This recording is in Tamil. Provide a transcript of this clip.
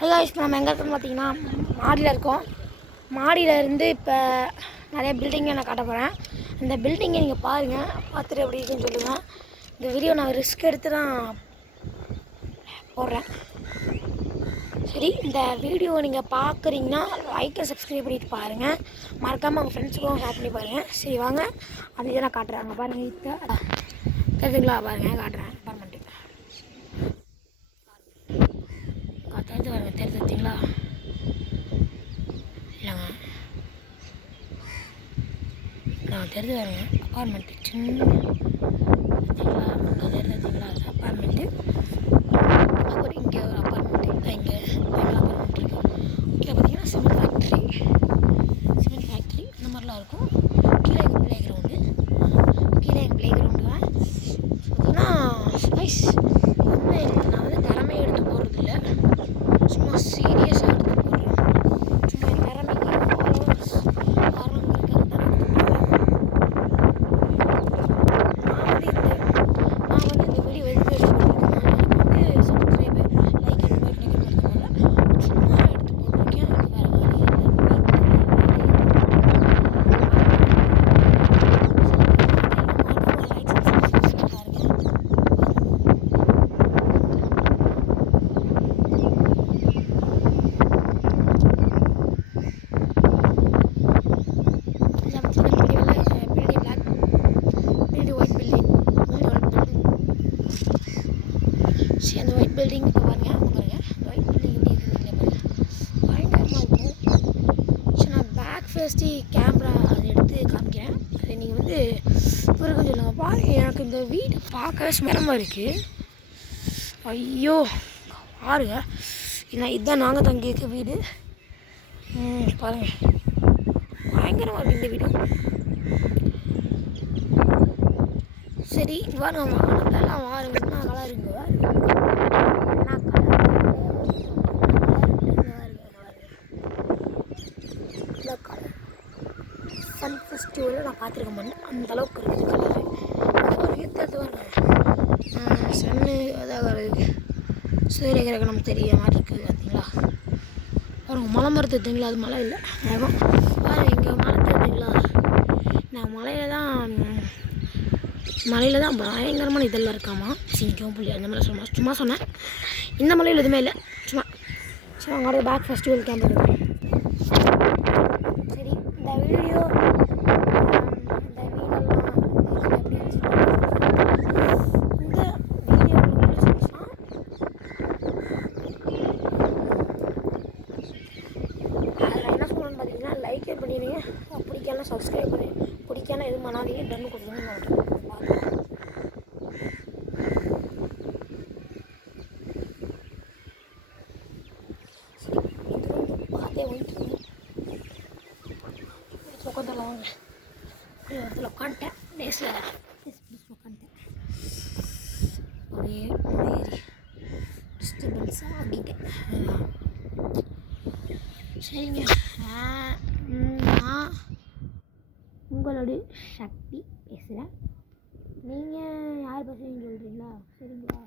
ஹலோ காய்ஸ், நம்ம எங்கே இருக்கோம்னு பார்த்தீங்கன்னா மாடியில் இருக்கோம். மாடியில் இருந்து இப்போ நிறைய பில்டிங்கை நான் காட்ட போகிறேன். இந்த பில்டிங்கை நீங்கள் பாருங்கள், பார்த்துட்டு எப்படி இருக்குன்னு சொல்லுங்கள். இந்த வீடியோ நான் ரிஸ்க் எடுத்து தான் போடுறேன். சரி, இந்த வீடியோ நீங்கள் பார்க்குறீங்கன்னா லைக்கை சப்ஸ்கிரைப் பண்ணிட்டு பாருங்கள். மறக்காமல் உங்கள் ஃப்ரெண்ட்ஸுக்கும் ஷேர் பண்ணி பாருங்கள். சரி வாங்க, அந்த இதை நான் காட்டுறேன். அங்கே பாருங்கள், இப்போ தெரிஞ்சுங்களா? பாருங்கள், காட்டுறேன். அப்பார்ட்மெண்ட்டு தெரிஞ்சு பாருங்க, தெரிஞ்சுங்களா? இல்லைங்க, நான் தெரிஞ்சு பாருங்க. அப்பார்ட்மெண்ட்டு சின்ன பார்த்தீங்களா? அங்கே தெரிஞ்சுங்களா? அது அப்பார்ட்மெண்ட்டு. அப்புறம் இங்கே ஒரு அப்பார்ட்மெண்ட்டு, இங்கே ஒரு அப்பார்ட்மெண்ட் இருக்குது. இங்கே பார்த்தீங்கன்னா சிமெண்ட் ஃபேக்ட்ரி இந்த மாதிரிலாம் இருக்கும். கீழே எங்கள் ப்ளே கிரவுண்டு பார்த்தீங்கன்னா ஸ்பைஸ் வந்து நான் வந்து திறமையை எடுத்து போடுறது இல்லை, சும்மா சீரியஸாக எடுத்து போடுறேன். சும்மா என் திறமைக்கு காரணம் இருக்கிறது தான் எடுத்து போடுறேன். நான் வந்து இந்த வீடியோ எதுக்கு எடுத்து போட்டிருக்கேன், எனக்கு வந்து சப்ஸ்கிரைபர் லைக் அண்ட் பட்டன் எடுத்து போடல, சும்மா எடுத்து போட்டிருக்கேன். வேறு வழி சரி, அந்த ஒயிட் பில்டிங் இப்போ பாருங்கள், அங்கே பாருங்கள், அந்த ஒயிட் பில்டிங் எப்படி இருக்குன்னு பாருங்கள், பயங்கரமாக இருக்கும். சரி, நான் பேக் ஃபேஸ்டி கேமரா அதை எடுத்து காமிக்கிறேன். அதை நீங்கள் வந்து பிறகு சொல்லுங்கள். பாருங்க, எனக்கு இந்த வீடு பார்க்கவே சுமரமாக இருக்குது. ஐயோ பாருங்க, இதுதான் நாங்கள் தங்கியிருக்க வீடு. பாருங்கள், பயங்கரமாக இருக்குது இந்த வீடு. சரி, வாருங்க, வானத்தெல்லாம் வாருங்க, என்ன கலர் இங்கே வாருங்க, இந்த கலர் சன் ஃபெஸ்டிவலில் நான் பார்த்துருக்க மாட்டேன், அந்த அளவுக்கு இருக்குது கலரு. ஒரு ஈர்த்தது வாங்க, சன்னு அதாக இருக்குது, சூரிய கிரகணம் தெரிய மாதிரி இருக்குது. பார்த்தீங்களா? பாருங்க, மலை மரத்து எடுத்தீங்களா? அது மழை இல்லை, மேகம். பாருங்க, இங்கே மரத்து எடுத்தீங்களா? நான் மலையில் தான் பயங்கரமான இதெல்லாம் இருக்காமா, சிங்கம் புள்ளி அந்த மாதிரி சும்மா சொன்னேன். இந்த மலையில் எதுவுமே இல்லை, சும்மா அங்கே பேக் ஃபெஸ்டிவல் கேம்ப் இருக்குது. சரி, இந்த வீடியோ அதில் என்ன சொல்லணும்னு பார்த்தீங்கன்னா லைக்கே பண்ணிடுங்க, பிடிக்கலாம் சப்ஸ்கிரைப் பண்ணி, பிடிக்காமல் எதுவும் பண்ணாதீங்க, டன்னு கொடுத்துருங்க. பார்த்தே வந்துட்டு உட்காந்துடலாம் வாங்க. அப்படி ஒரு இடத்துல உட்காந்துட்டேன், டேஸில் உட்காந்துட்டேன். அப்படியே டிஸ்டர்பன்ஸாக ஆகிட்டேன். சரிங்க, நான் உங்களுடைய சக்தி பேசுகிறேன். நீங்கள் யார் பேசுகிறீங்கன்னு சொல்கிறீங்களா? சரிங்களா?